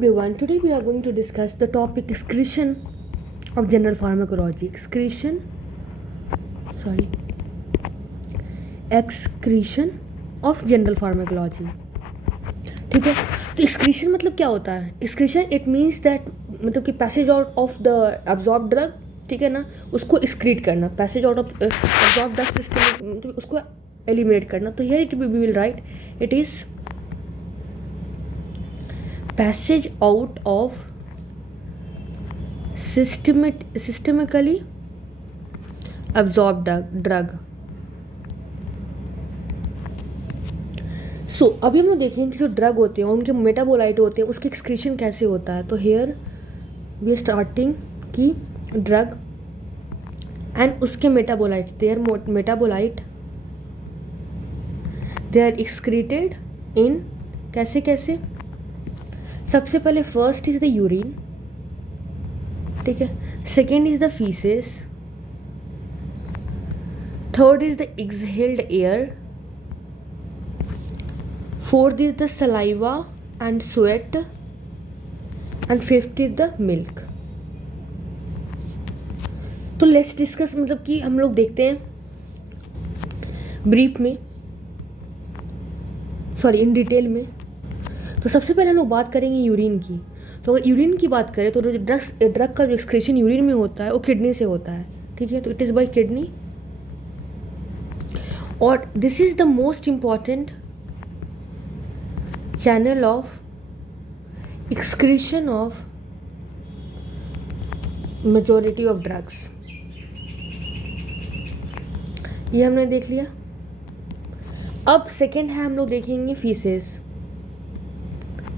everyone, today we are going to discuss the topic excretion of general pharmacology. Excretion of general pharmacology. ठीक है, तो excretion मतलब क्या होता है? एक्सक्रीशन इट मीन्स दैट मतलब कि passage out of the absorb drug, ठीक है ना, उसको एक्सक्रीट करना, passage out of absorb drug system मतलब उसको एलिमिनेट करना. तो here it we will write it is passage out of systemically absorbed drug. So अभी हम लोग देखेंगे कि जो ड्रग होते हैं उनके मेटाबोलाइट होते हैं उसके एक्सक्रीशन कैसे होता है. तो हेयर वी स्टार्टिंग की ड्रग एंड उसके metabolites, their metabolite they are excreted in कैसे कैसे. सबसे पहले फर्स्ट इज द यूरिन, ठीक है, second is the faeces, third is the exhaled air, fourth is the saliva and sweat and fifth is the milk. तो let's discuss, मतलब कि हम लोग देखते हैं ब्रीफ में, इन डिटेल में. तो सबसे पहले हम लोग बात करेंगे यूरिन की. तो अगर यूरिन की बात करें तो जो ड्रग का जो एक्सक्रीशन यूरिन में होता है वो किडनी से होता है, ठीक है. तो इट इज़ बाय किडनी और this is the most important channel of excretion of majority of drugs. ये हमने देख लिया. अब सेकेंड है, हम लोग देखेंगे faeces.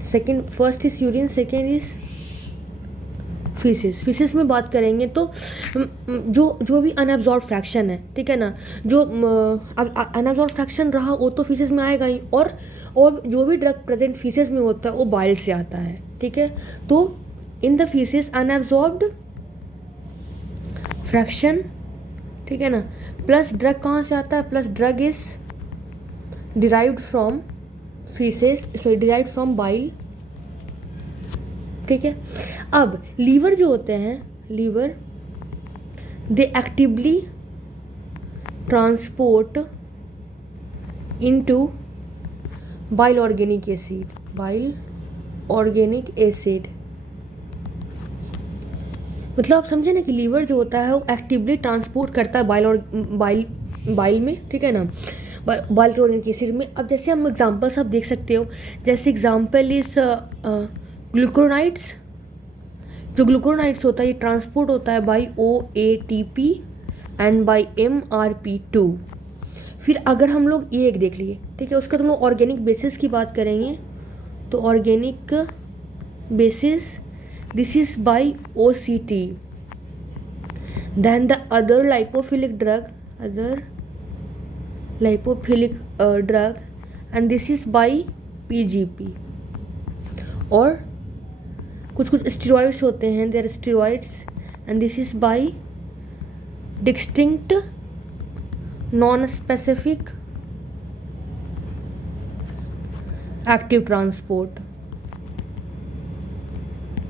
Second, first is urine, second is faeces. Faeces में बात करेंगे तो जो भी अनएब्जॉर्ब फ्रैक्शन है, ठीक है ना, जो अनएब्जॉर्ब फ्रैक्शन रहा वो तो फीसेस में आएगा ही, और जो भी ड्रग प्रेजेंट फीसेस में होता है वो बाइल से आता है, ठीक है. तो in the faeces unabsorbed fraction, ठीक है ना, प्लस ड्रग कहाँ से आता है, plus drug is derived from faeces, derived from bile, ठीक है. अब लीवर जो होते हैं, liver they actively transport into bile organic acid, मतलब आप समझे ना कि लीवर जो होता है वो एक्टिवली ट्रांसपोर्ट करता है बाइल में, ठीक है ना, बाइल ऑर्गेनिक एसिड में. अब जैसे हम एग्जांपल्स आप देख सकते हो, जैसे एग्जांपल इज ग्लूकोनाइड्स. जो ग्लूकोनाइड्स होता है ये ट्रांसपोर्ट होता है by OATP and by MRP2. फिर अगर हम लोग ये एक देख लिए, ठीक है, उसका तो हम लोग ऑर्गेनिक बेसिस की बात करेंगे. तो organic basis this is by OCT. Then the other lipophilic drug, drug and this is by PGP. और कुछ स्टेरॉइड्स होते हैं, they are steroids and this is by distinct non-specific active transport,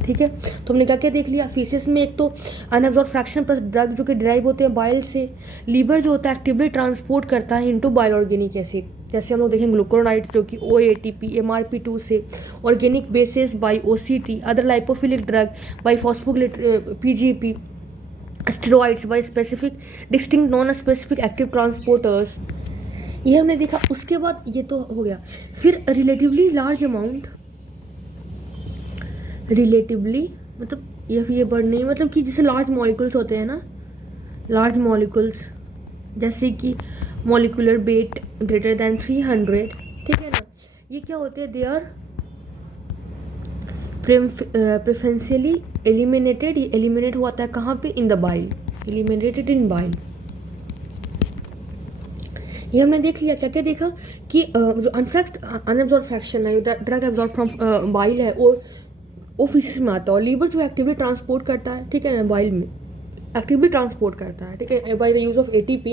ठीक है. तो हमने क्या क्या देख लिया. फीसेस में एक तो अनएब्जॉर्ब फ्रैक्शन प्लस ड्रग जो कि डिराइव होते हैं बाइल से. लीवर जो होता है एक्टिवली ट्रांसपोर्ट करता है इनटू बाइल ऑर्गेनिक एसिड, जैसे हम लोग देखेंगे ग्लूकोनाइड्स जो कि OATP MRP2 से. Organic basis by OCT, other lipophilic drug by phosphoglyceride PGP, steroids by specific distinct non specific active transporters. ये हमने देखा. उसके बाद ये तो हो गया. फिर रिलेटिवली लार्ज अमाउंट, मतलब ये वर्ड नहीं, मतलब कि जैसे लार्ज मॉलिक्यूल्स होते हैं ना, लार्ज मॉलिक्यूल्स जैसे कि मॉलिकुलर वेट ग्रेटर दैन 300, ठीक है ना, ये क्या होते हैं, दे आर प्रेफरेंशियली एलिमिनेटेड. ये एलिमिनेट हुआ था कहाँ पे, in the bile, eliminated in bile. ये हमने देख लिया. क्या क्या देखा कि जो अनएब्जॉर्ब फ्रैक्शन है, ड्रग एब्जॉर्ब फ्रॉम बाइल है, वो फीसेस में आता है. और लीवर जो एक्टिवली ट्रांसपोर्ट करता है, ठीक है ना, बाइल में. एक्टिवली ट्रांसपोर्ट करता है, ठीक है, by the use of ATP.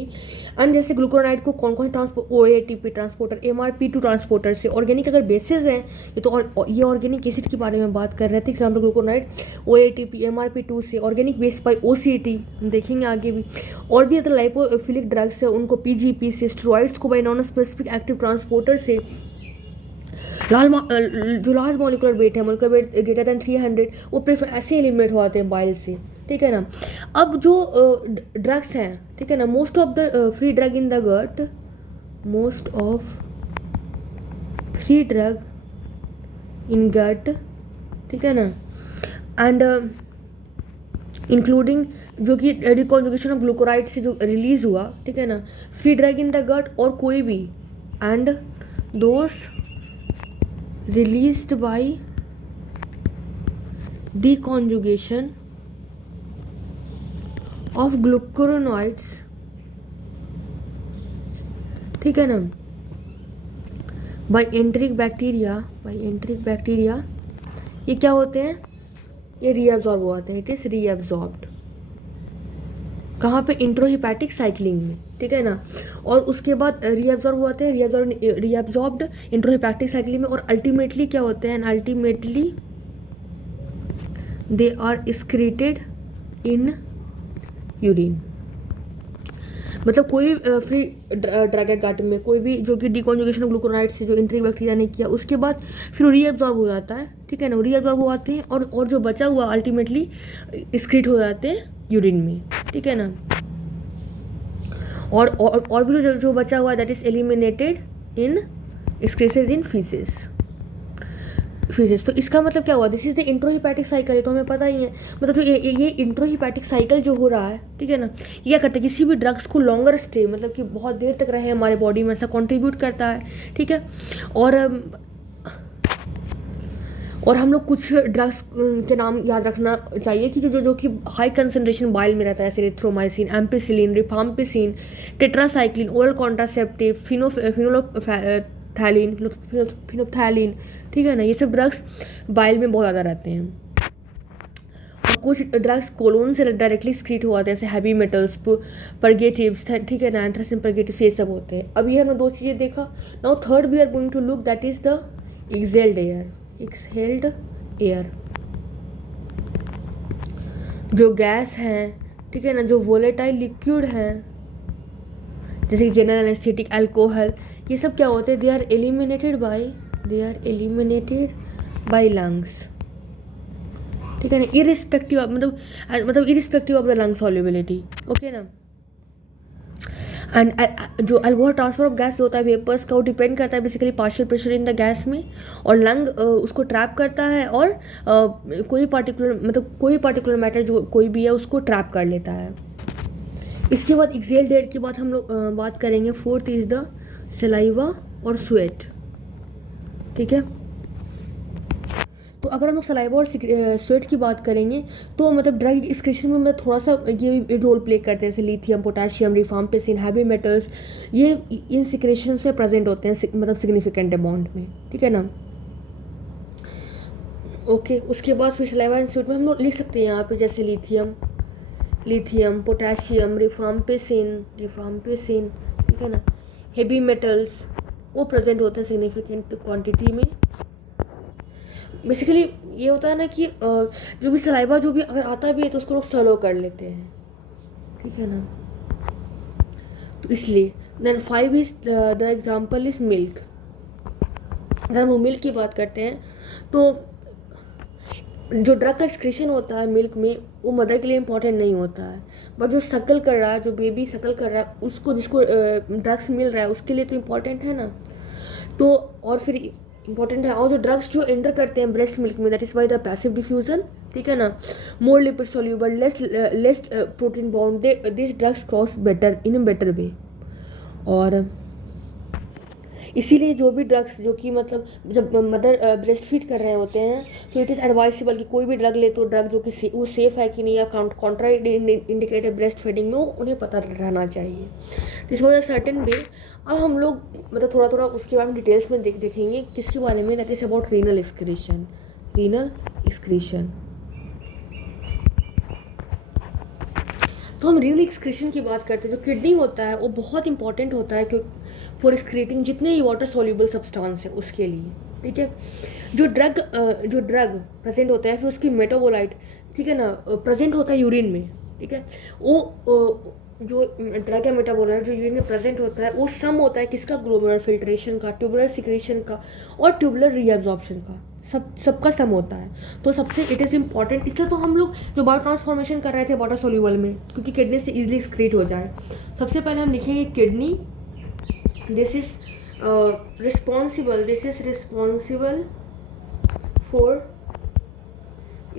And जैसे ग्लूकोनाइड को कौन कौन से ट्रांसपोर्ट, ओएटीपी ट्रांसपोर्टर, एमआरपी2 ट्रांसपोर्टर से। ऑर्गेनिक अगर बेसिस हैं ये तो, और ये ऑर्गेनिक एसिड के बारे में बात कर रहे थे, एग्जाम्पल ग्लूकोनाइड ओएटीपी एमआरपी2 से। ऑर्गेनिक बेस बाय ओसीटी, हम देखेंगे आगे भी। और भी अगर लाइपोफिलिक ड्रग्स है उनको पीजीपी से। स्टेरॉइड्स को bye non specific active transporter से। जो लार्ज मॉलिकुलर वेट है, मॉलिकुलर वेट ग्रेटर देन 300, वो प्रेफर ऐसे एलिमिनेट हो जाते हैं बाइल से, ठीक है ना। अब जो ड्रग्स हैं, ठीक है ना, most of the free drug in the gut, most of free drug in gut, ठीक है ना, एंड इंक्लूडिंग जो कि रिकॉन्जुगेशन ऑफ ग्लूकोराइड से जो रिलीज हुआ, ठीक है ना, free drug in the gut और कोई भी, and those released by deconjugation of glucuronides, ठीक है ना, by enteric bacteria, ये क्या होते हैं, ये रीअब्जॉर्ब होते हैं, इट इज रीअब्जॉर्ब्ड। कहाँ पे, इंट्रोहिपैटिक साइक्लिंग में, ठीक है ना। और उसके बाद रीअब्जॉर्ब होते हैं, रीअब्जॉर्ब्ड इंट्रोहिपैटिक साइक्लिंग में। और अल्टीमेटली क्या होते हैं, ultimately they are excreted in urine. मतलब कोई फ्री ड्रग है गट में, कोई भी जो कि डिकॉन्जुगेशन ऑफ ग्लूकोनाइड से जो एंट्री बैक्टीरिया ने किया, उसके बाद फिर रीअब्जॉर्ब हो जाता है, ठीक है ना, रीअब्जॉर्ब हो जाते हैं और जो बचा हुआ अल्टीमेटली एक्सक्रीट हो जाते हैं यूरिन में, ठीक है ना। और भी जो बचा हुआ that is eliminated in excreta in faeces. तो इसका मतलब क्या हुआ, this is the enterohepatic cycle, ये तो हमें पता ही है। मतलब जो ये इंट्रोहिपैटिक साइकिल जो हो रहा है, ठीक है ना, ये क्या करता है, किसी भी ड्रग्स को लॉन्गर स्टे, मतलब कि बहुत देर तक रहे हमारे बॉडी में, ऐसा कंट्रीब्यूट करता है, ठीक है। और हम लोग कुछ ड्रग्स के नाम याद रखना चाहिए कि जो कि हाई कंसनट्रेशन बाइल में रहता है, जैसे erythromycin, ampicillin, rifampicin, tetracycline, oral contraceptive, phenolphthalein, ठीक है ना। ये सब ड्रग्स बाइल में बहुत ज़्यादा रहते हैं। और कुछ ड्रग्स कोलोन से डायरेक्टली स्क्रीट हो जाते हैं, जैसे हैवी मेटल्स, परगेटिव्स, ठीक है ना, एंथ्रासिन परगेटिव्स, ये सब होते हैं। अब ये हमने दो चीज़ें देखा। Now third we are going to look, that is the exhaled air. जो गैस है, ठीक है ना, जो वोलेटाइल लिक्विड है, जैसे कि जनरल एनेस्थेटिक, अल्कोहल, ये सब क्या होते हैं, they are eliminated by lungs, ठीक है ना, irrespective of the lung solubility, okay ना। एंड जो अल्कोहल ट्रांसफर ऑफ गैस होता है वेपर्स का, वो डिपेंड करता है basically partial pressure in the gas में, और लंग उसको ट्रैप करता है, और कोई पार्टिकुलर मैटर जो कोई भी है उसको ट्रैप कर लेता है। इसके बाद एक्सहेल्ड एयर की बात हम लोग बात करेंगे। फोर्थ इज द सलाइवा और स्वेट, ठीक है। तो अगर हम लोग सलाइवा और स्वेट की बात करेंगे तो मतलब ड्रग एक्सक्रीशन में मतलब थोड़ा सा ये रोल प्ले करते हैं, जैसे lithium, potassium, rifampicin, heavy metals, ये इन सिक्रेशन में प्रेजेंट होते हैं मतलब सिग्निफिकेंट अमाउंट में, ठीक है ना। ओके, उसके बाद फिर सलाइवा एंड स्वेट में हम लोग लिख सकते हैं यहाँ पे, जैसे लिथियम, पोटेशियम, रिफाम्पिसिन, ठीक है ना, हेवी मेटल्स, वो प्रेजेंट होते हैं सिग्निफिकेंट क्वांटिटी में। बेसिकली ये होता है ना कि जो भी सलाइवा जो भी अगर आता भी है तो उसको लोग सलो कर लेते हैं, ठीक है ना। तो इसलिए then 5 is the example is milk. अगर हम मिल्क की बात करते हैं तो जो ड्रग का एक्सक्रीशन होता है मिल्क में, वो मदर के लिए इम्पॉर्टेंट नहीं होता है, बट जो सकल कर रहा है, जो बेबी सकल कर रहा है, उसको जिसको ड्रग्स मिल रहा है उसके लिए तो इम्पॉर्टेंट है ना। तो और फिर इम्पॉर्टेंट है, और जो ड्रग्स जो एंटर करते हैं ब्रेस्ट मिल्क में, that is by the passive diffusion, ठीक है ना, more lipid soluble, less protein bound, this drugs cross better in a better way. और इसीलिए जो भी ड्रग्स जो कि मतलब जब मदर ब्रेस्ट फीड कर रहे होते हैं तो इट इज़ एडवाइसेबल कि कोई भी ड्रग ले तो ड्रग जो कि वो सेफ़ है कि नहीं, या कॉन्ट्रा इंडिकेटेड ब्रेस्ट फीडिंग में, वो उन्हें पता रहना चाहिए। This was a certain way. अब हम लोग मतलब थोड़ा उसके बारे में डिटेल्स में देखेंगे, किसके बारे में, that is about renal excretion. तो हम रीनल एक्सक्रीशन की बात करते हैं। जो किडनी होता है वो बहुत इंपॉर्टेंट होता है फॉर एक्सक्रीटिंग जितने ही वाटर सॉल्युबल सब्सटेंस है उसके लिए, ठीक है। जो ड्रग प्रेजेंट होता है फिर उसकी मेटाबोलाइट, ठीक है ना, प्रेजेंट होता है यूरिन में, ठीक है। वो जो ड्रग या मेटाबोलाइट जो यूरिन में प्रेजेंट होता है वो सम होता है किसका, ग्लोमेरुलर फिल्ट्रेशन का, ट्यूबुलर सिक्रेशन का और ट्यूबुलर रीअब्जॉर्प्शन का, सबका सम होता है। तो सबसे इट इज़ इम्पॉर्टेंट, इसलिए तो हम लोग जो बायो ट्रांसफॉर्मेशन कर रहे थे वाटर सोल्यूबल में, क्योंकि किडनी से इजीली एक्सक्रीट हो जाए। सबसे पहले हम लिखेंगे kidney, this is responsible for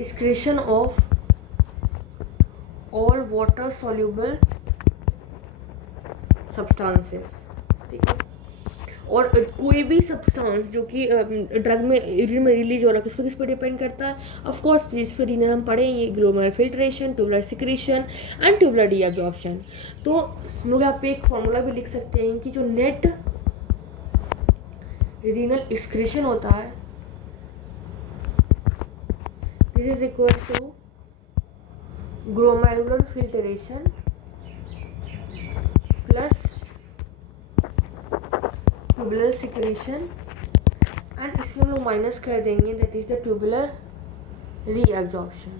excretion of all water soluble substances, ठीक है। और कोई भी सब्सटेंस जो कि ड्रग में यूरिन में रिलीज हो रहा है किस पे डिपेंड करता है, ऑफ कोर्स जिस पे रीनल हम पढ़ेंगे, glomerular filtration, tubular secretion and tubular reabsorption. तो हम लोग यहाँ पे एक फॉर्मूला भी लिख सकते हैं कि जो नेट रीनल एक्सक्रीशन होता है this is equal to glomerular filtration plus tubular secretion and इसमें हम लोग माइनस कर देंगे, that is the tubular reabsorption।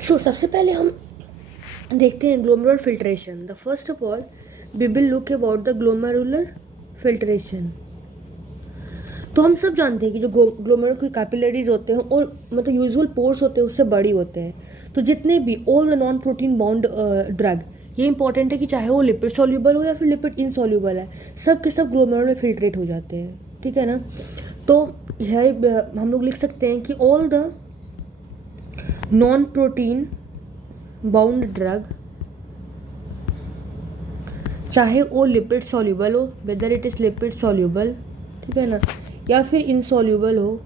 So सबसे पहले हम देखते हैं glomerular filtration. The first of all we will look about the glomerular filtration. तो हम सब जानते हैं कि जो ग्लोमेरुलर की कैपिलरीज होते हैं और मतलब यूजुअल पोर्स होते हैं उससे बड़ी होते हैं। तो जितने भी all the non protein bound drug, ये इंपॉर्टेंट है कि चाहे वो लिपिड सॉल्यूबल हो या फिर लिपिड इनसॉल्यूबल है, सब के सब ग्लोमेरुलर में फिल्ट्रेट हो जाते हैं, ठीक है ना। तो यह हम लोग लिख सकते हैं कि all the non protein bound drug, चाहे वो लिपिड सॉल्यूबल हो, whether it is lipid soluble, ठीक है ना, या फिर इनसॉल्यूबल हो,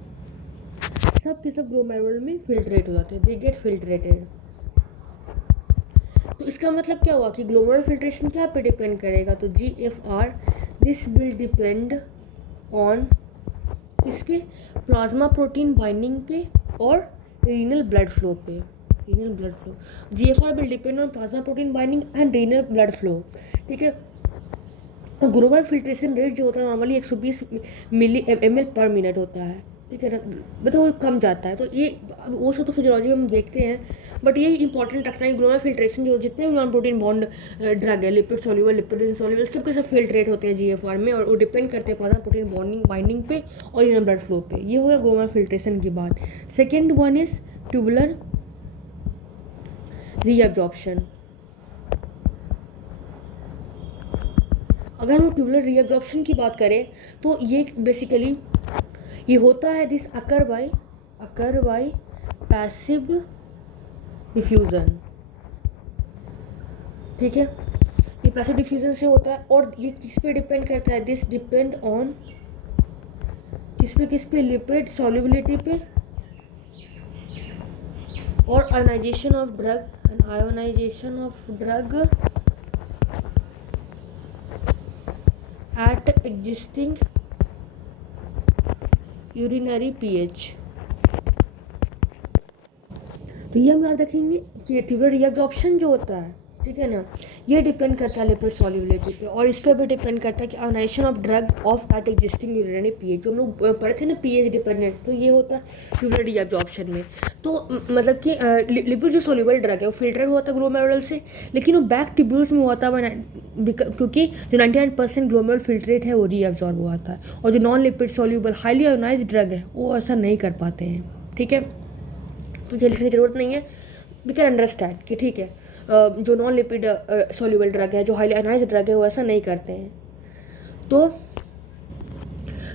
सब के सब ग्लोमेरुलर में फिल्ट्रेट हो जाते हैं, दे गेट फिल्ट्रेटेड। तो इसका मतलब क्या हुआ कि ग्लोमेरुलर फिल्ट्रेशन क्या पे डिपेंड करेगा, तो GFR this will depend on इस पे, प्लाज्मा प्रोटीन बाइंडिंग पे और रीनल ब्लड फ्लो पे। Renal blood flow, GFR will depend on plasma protein binding and renal blood flow, ठीक है। ग्लोमेरुलर फिल्ट्रेशन रेट जो होता है नॉर्मली 120 ml पर मिनट होता है, ठीक है ना, मतलब वो कम जाता है। तो ये वो सब तो फिजियोलॉजी में हम देखते हैं, बट ये इंपॉर्टेंट रखना है ग्लोमेरुलर फिल्ट्रेशन जो जितने भी नॉन प्रोटीन बॉन्ड ड्रग है, लिपिड सॉल्यूबल, लिपिड इनसॉल्यूबल, सबके सब फिल्ट्रेट होते हैं GFR में, और वो डिपेंड करते हैं प्लाज्मा प्रोटीन बाइंडिंग पे और रीनल ब्लड फ्लो पे। ये हो गया ग्लोमेरुलर फिल्ट्रेशन की बात। Second one is tubular reabsorption. अगर हम ट्यूबुलर रीअब्जॉर्प्शन की बात करें तो ये बेसिकली ये होता है this occur by passive diffusion, ठीक है। ये पैसिव डिफ्यूज़न से होता है और ये किस पे डिपेंड करता है, दिस डिपेंड ऑन किस पे लिपिड सॉल्युबिलिटी पे और ionisation of drug at existing urinary pH। तो ये हम याद रखेंगे कि ट्यूबुलर रीअब्जॉर्प्शन जो होता है, ठीक है ना, ये डिपेंड करता है लिपिड सॉल्युबिलिटी पे और इस पर भी डिपेंड करता है कि ionisation of drug of at existing urinary pH, जो हम लोग पढ़े थे ना पीएच डिपेंडेंट, तो ये होता है ट्यूबुलर रीअब्जॉर्प्शन में। तो मतलब कि लिपिड जो सॉल्युबल ड्रग है वो फिल्टर हुआ था ग्लोमेरुलर से, लेकिन वो बैक ट्यूब्यूल्स में हुआ था क्योंकि जो 99% ग्लोमेरुलर फिल्ट्रेट है वो रीअब्जॉर्ब हुआ था, और जो non lipid soluble highly ionised drug है वो ऐसा नहीं कर पाते हैं, ठीक है। तो ये लिखने की ज़रूरत नहीं है, वी कैन अंडरस्टैंड कि ठीक है जो नॉन लिपिड सॉल्युबल ड्रग है, जो हाईली आयोनाइज्ड ड्रग है, वो ऐसा नहीं करते हैं।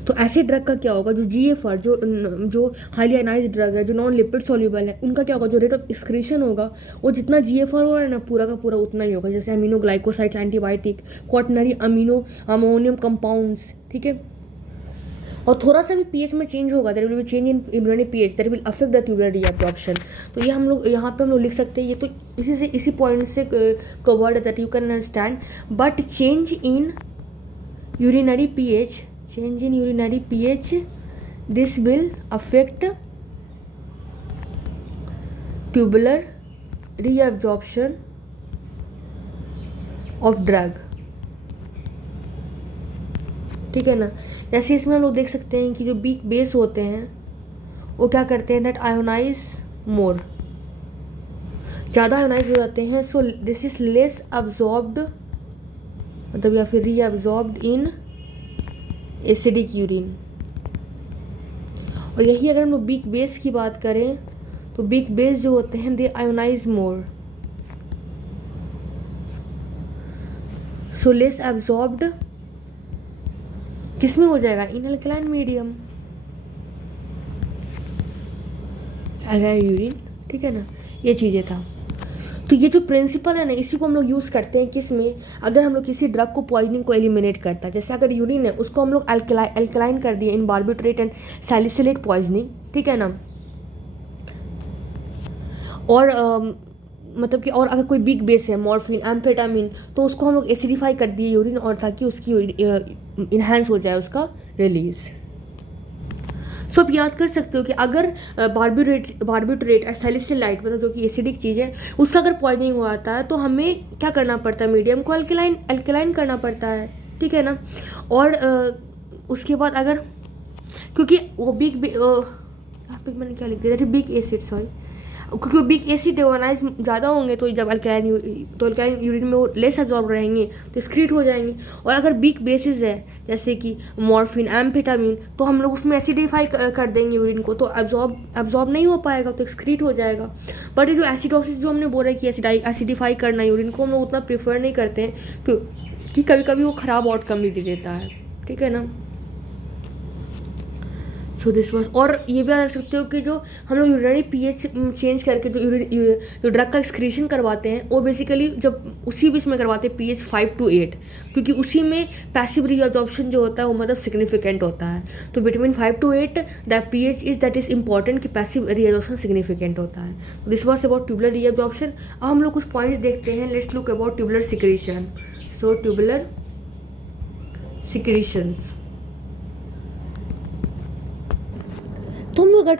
तो ऐसे ड्रग का क्या होगा, जो GFR जो हाईली आयोनाइज्ड ड्रग है, जो नॉन लिपिड सॉल्युबल है, उनका क्या होगा, जो रेट ऑफ एक्सक्रीशन होगा वो जितना GFR हो रहा है ना पूरा का पूरा उतना ही होगा। जैसे amino glycosides, antibiotic, quaternary ammonium compounds, ठीक है। और थोड़ा सा भी पीएच में चेंज होगा, there will be change in urinary pH, that will affect the tubular reabsorption. तो ये हम लोग यहाँ पे हम लोग लिख सकते हैं, ये तो इसी पॉइंट से कवर्ड है that you can understand. But change in urinary pH this will affect tubular reabsorption of drug, ठीक है ना। जैसे इसमें हम लोग देख सकते हैं कि जो वीक बेस होते हैं वो क्या करते हैं, दैट आयोनाइज मोर, ज़्यादा आयोनाइज हो जाते हैं। So this is less absorbed, मतलब या फिर रीअब्जॉर्ब्ड इन एसिडिक यूरिन। और यही अगर हम लोग वीक बेस की बात करें तो वीक बेस जो होते हैं दे आयोनाइज मोर, सो लेस एब्जॉर्ब्ड किस में हो जाएगा, इन अल्कलाइन मीडियम, यूरिन, ठीक है ना। ये चीज़ें था। तो ये जो प्रिंसिपल है ना, इसी को हम लोग यूज़ करते हैं किस में, अगर हम लोग किसी ड्रग को पॉइजनिंग को एलिमिनेट करता है। जैसे अगर यूरिन है उसको हम लोग अल्कलाइन कर दिए इन बार्बिट्रेट एंड सैलिसिलेट पॉइजनिंग, ठीक है ना। और मतलब कि और अगर कोई बिग बेस है मॉर्फिन एम्फेटामिन तो उसको हम लोग एसिडिफाई कर दिए यूरिन, और ताकि उसकी इन्हांस हो जाए उसका रिलीज। सो आप याद कर सकते हो कि अगर बार्बिट्रेट और सैलिसिलाइट मतलब जो कि एसिडिक चीज़ है उसका अगर पॉइजनिंग हो जाता है तो हमें क्या करना पड़ता है, मीडियम को अल्कलाइन करना पड़ता है, ठीक है ना। और उसके बाद अगर क्योंकि वो मैंने क्या लिख दिया, बिग एसिड, सॉरी, क्योंकि बिग एसिड आयोनाइज ज़्यादा होंगे तो जब अल्कलाइन यूरिन में वो लेस एब्जॉर्ब रहेंगे तो एक्सक्रीट हो जाएंगे। और अगर बिग बेसिस है जैसे कि मॉर्फिन एम्फेटामिन तो हम लोग उसमें एसिडिफाई कर देंगे यूरिन को, तो एब्जॉर्ब नहीं हो पाएगा, तो एक्सक्रीट हो जाएगा। बट ये जो एसिडोसिस जो हमने बोला कि एसिडिफाई करना यूरिन को, हम लोग उतना प्रेफर नहीं करते हैं क्योंकि कभी कभी वो ख़राब आउटकम भी दे देता है, ठीक है ना। सो दिस वॉज, और ये भी याद रख सकते हो कि जो हम लोग यूरिनरी पीएच चेंज करके जो ड्रग का एक्सक्रीशन करवाते हैं वो बेसिकली जब उसी बीच में करवाते हैं pH 5 to 8, क्योंकि उसी में पैसिव रीअब्जॉर्प्शन जो होता है वो मतलब सिग्निफिकेंट होता है। तो between 5 to 8 the pH is important कि पैसिव रीअब्जॉर्प्शन सिग्निफिकेंट होता है। This was about tubular reabsorption. अब हम लोग कुछ पॉइंट्स देखते हैं। Let's look about tubular secretion. So tubular secretions, तो हम लोग अगर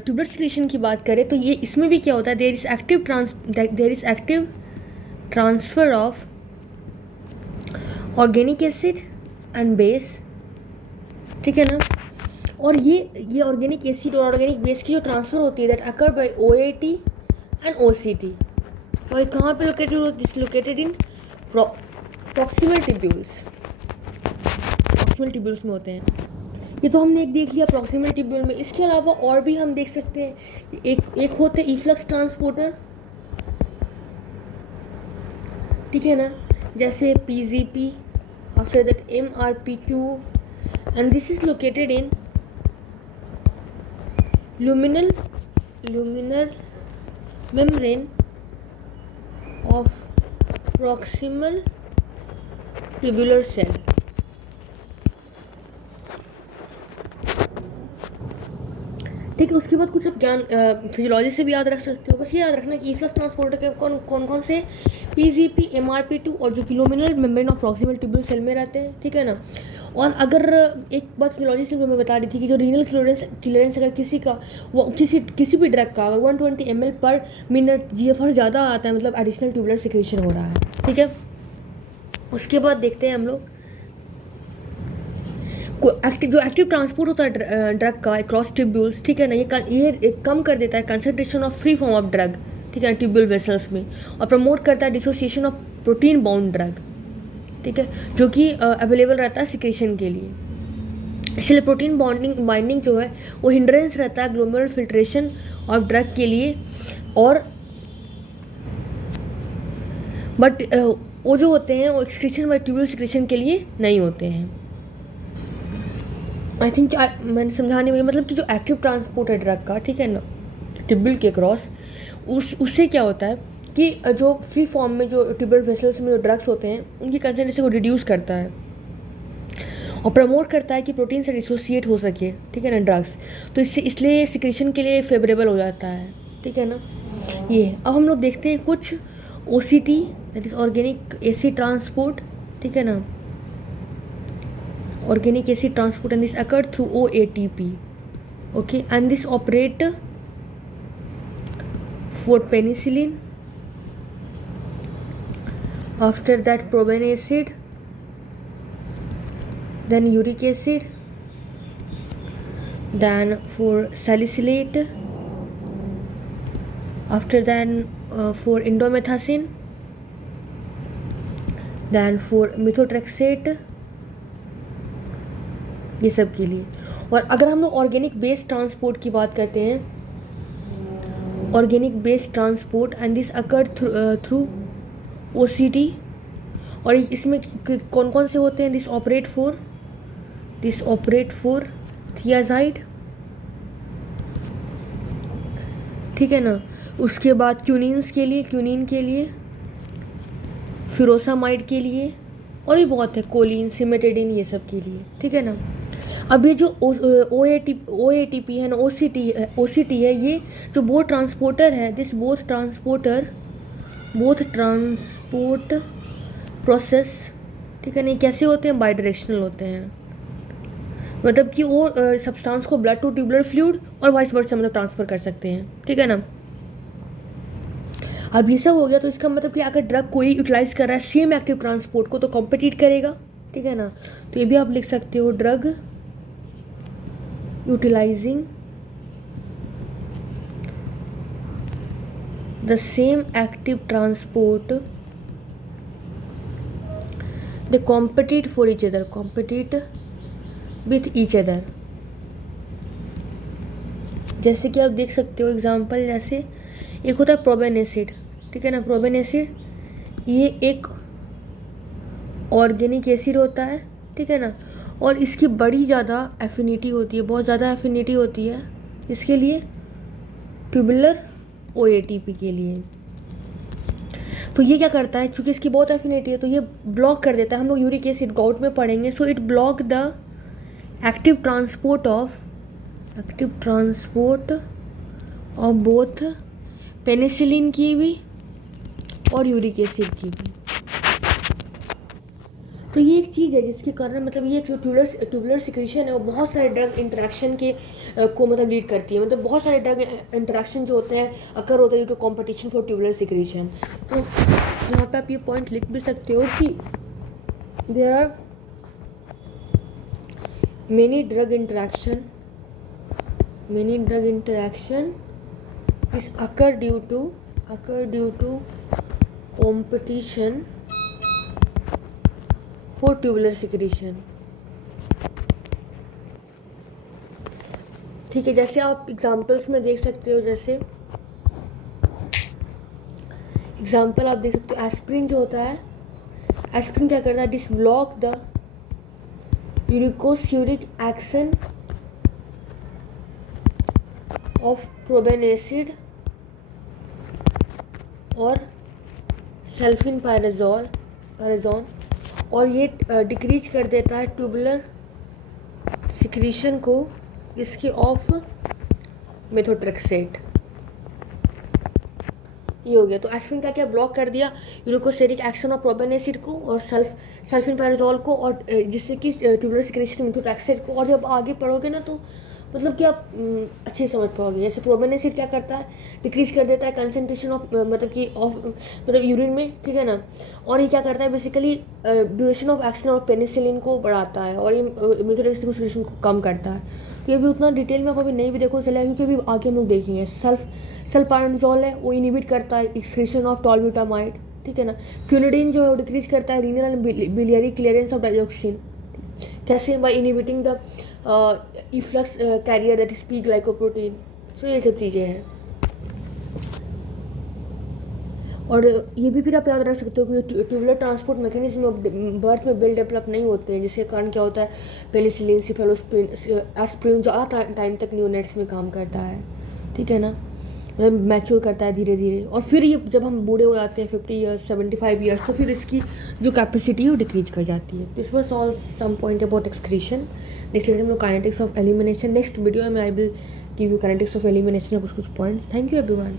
ट्यूबुलर सिक्रीशन की बात करें तो ये इसमें भी क्या होता है, there is active transfer of organic acid and base, ठीक है ना। और ये ऑर्गेनिक एसिड और ऑर्गेनिक बेस की जो ट्रांसफ़र होती है that occur by OAT and OCT। और ये कहाँ पे लोकेटेड होती है, this located in proximal tubules में होते हैं। ये तो हमने एक देख लिया प्रॉक्सिमल ट्यूब्यूल में। इसके अलावा और भी हम देख सकते हैं, एक होते हैं इफ्लक्स ट्रांसपोर्टर, ठीक है ना, जैसे PGP, after that MRP2, and this is located in luminal membrane of proximal tubular cell। ठीक है, उसके बाद कुछ आप ज्ञान फिजियोलॉजी से भी याद रख सकते हो। बस ये याद रखना कि इफ्लक्स ट्रांसपोर्टर के कौन से PGP, MRP2 और जो luminal membrane of proximal tubule cell में रहते हैं, ठीक है ना। और अगर एक बात फिजियोलॉजी से जो मैं बता रही थी कि जो रीनल क्लियरेंस अगर किसी का वो किसी भी ड्रग का अगर 120 ml पर मिनट GFR ज़्यादा आता है, मतलब एडिशनल ट्यूबुलर सिक्रीशन हो रहा है, ठीक है। उसके बाद देखते हैं हम लोग जो एक्टिव ट्रांसपोर्ट होता है ड्रग का अक्रॉस ट्यूब्यूल्स, ठीक है ना, ये कम कर देता है concentration of free form of drug, ठीक है, ट्यूब्यूल वेसल्स में, और प्रमोट करता है dissociation of protein bound drug, ठीक है, जो कि अवेलेबल रहता है सिक्रीशन के लिए। इसलिए प्रोटीन बाइंडिंग जो है वो हिंड्रेंस रहता है ग्लोमेरुलर फिल्ट्रेशन ऑफ ड्रग के लिए। और बट वो जो होते हैं वो एक्सक्रीशन बाय ट्यूब्यूल सिक्रीशन के लिए नहीं होते हैं। आई थिंक मैंने समझाने में मतलब कि जो एक्टिव ट्रांसपोर्ट है ड्रग का, ठीक है ना, ट्यूब्यूल के क्रॉस, उससे क्या होता है कि जो फ्री फॉर्म में जो ट्यूब्यूल वेसल्स में जो ड्रग्स होते हैं उनकी कंसंट्रेशन को रिड्यूस करता है और प्रमोट करता है कि प्रोटीन से डिसोसिएट हो सके, ठीक है ना, ड्रग्स। तो इसलिए सिक्रीशन के लिए फेवरेबल हो जाता है, ठीक है ना। ये अब हम लोग देखते हैं कुछ OCT, that is organic acid transport, ठीक है ना, organic acid transport, and this occurred through OATP, okay, and this operate for penicillin, after that proben acid, then uric acid, then for salicylate, after then for indomethacin, then for methotrexate, ये सब के लिए। और अगर हम लोग organic base transport की बात करते हैं, organic base transport and this occur through OCT, और इसमें कौन कौन से होते हैं? दिस ऑपरेट फॉर थियाजाइड, ठीक है ना। उसके बाद क्यूनिन के लिए, फिरोसामाइड के लिए, और भी बहुत है, कोलिन, सिमेटेडिन, ये सब के लिए, ठीक है ना। अब ये जो OATP है ना, OCT है, ये जो बोथ ट्रांसपोर्टर है, दिस बोथ ट्रांसपोर्ट प्रोसेस, ठीक है ना, कैसे होते हैं? बाई डायरेक्शनल होते हैं, मतलब कि वो सब्सटेंस को ब्लड टू ट्यूबुलर फ्लूइड और वाइस वर्सा मतलब ट्रांसफ़र कर सकते हैं, ठीक है ना। अब ये सब हो गया, तो इसका मतलब कि अगर ड्रग कोई यूटिलाइज कर रहा है सेम एक्टिव ट्रांसपोर्ट को, तो कॉम्पिटिट करेगा, ठीक है ना। तो ये भी आप लिख सकते हो, drug utilising the same active transport, they compete for each other, compete with each other. जैसे कि आप देख सकते हो एग्जांपल, जैसे एक होता है प्रोबेन एसिड, ठीक है ना। प्रोबेन एसिड ये एक ऑर्गेनिक एसिड होता है, ठीक है ना, और इसकी बड़ी ज़्यादा एफिनिटी होती है, बहुत ज़्यादा एफिनिटी होती है इसके लिए, ट्यूबुलर OATP के लिए। तो ये क्या करता है, चूँकि इसकी बहुत एफिनिटी है, तो ये ब्लॉक कर देता है। हम लोग यूरिक एसिड गॉट में पढ़ेंगे। So it block the active transport of both penicillin की भी और यूरिक एसिड की भी। तो ये एक चीज़ है जिसके कारण मतलब ये जो ट्यूबुलर सिक्रीशन है वो बहुत सारे ड्रग इंटरेक्शन के को मतलब लीड करती है। मतलब बहुत सारे ड्रग इंटरेक्शन जो होते हैं अकर होते हैं due to competition for tubular secretion. तो यहाँ पे आप ये पॉइंट लिख भी सकते हो कि there are many drug interaction is occur due to competition for tubular secretion, ठीक है। जैसे आप एग्जांपल्स में देख सकते हो, जैसे एग्जांपल आप देख सकते हो, एस्प्रिन जो होता है, एस्प्रिन क्या करता है, डिसब्लॉक द यूरिकोस्यूरिक एक्शन ऑफ प्रोबेन एसिड और सल्फिनपायराजोन, और ये डिक्रीज कर देता है ट्यूबुलर सिक्रीशन को इसके ऑफ मेथोट्रेक्सेट। ये हो गया। तो एस्प्रिन का क्या ब्लॉक कर दिया यूरिकोसेरिक एक्शन ऑफ प्रोबेन एसिड को और सल्फिनपायराजोल को, और जिससे कि ट्यूबुलर सिक्रेशन मेथोट्रेक्सेट को। और जब आगे पढ़ोगे ना तो मतलब कि आप अच्छे समझ पाओगे। जैसे प्रोबेन एसिड क्या करता है, डिक्रीज कर देता है कंसंट्रेशन ऑफ मतलब यूरिन में, ठीक है ना। और ये क्या करता है basically duration of action of penicillin को बढ़ाता है और ये मेथोट्रेक्सेशन को कम करता है। तो ये भी उतना डिटेल में आप अभी नहीं भी देखो चलेगा, क्योंकि अभी आगे हम लोग देखेंगे। सल्फानोजोल है वो इनहिबिट करता है एक्सक्रीशन ऑफ टॉलब्यूटामाइड, ठीक है ना। क्विनिडीन जो है वो डिक्रीज करता है renal and biliary clearance of dioxin. कैसे? By inhibiting the efflux carrier that is P glycoprotein. So ये सब चीज़ें हैं। और ये भी फिर आप याद रख सकते हो कि ट्यूबुलर ट्रांसपोर्ट मैकेनिज्म बर्थ में बिल डेवलप नहीं होते हैं, जिसके कारण क्या होता है पेनिसिलिन, सिफेलोस्प्रिन, एस्प्रिन ज़्यादा टाइम तक न्यूनेट्स में काम करता है, ठीक है ना, मतलब मैच्योर करता है धीरे धीरे। और फिर ये जब हम बूढ़े हो जाते हैं 50 ईयर्स 75 ईयर्स, तो फिर इसकी जो कैपेसिटी है वो डिक्रीज कर जाती है। This was all some point about excretion. Next हम लोग kinetics of elimination, next video में I will give you kinetics of elimination और कुछ पॉइंट्स। Thank you everyone.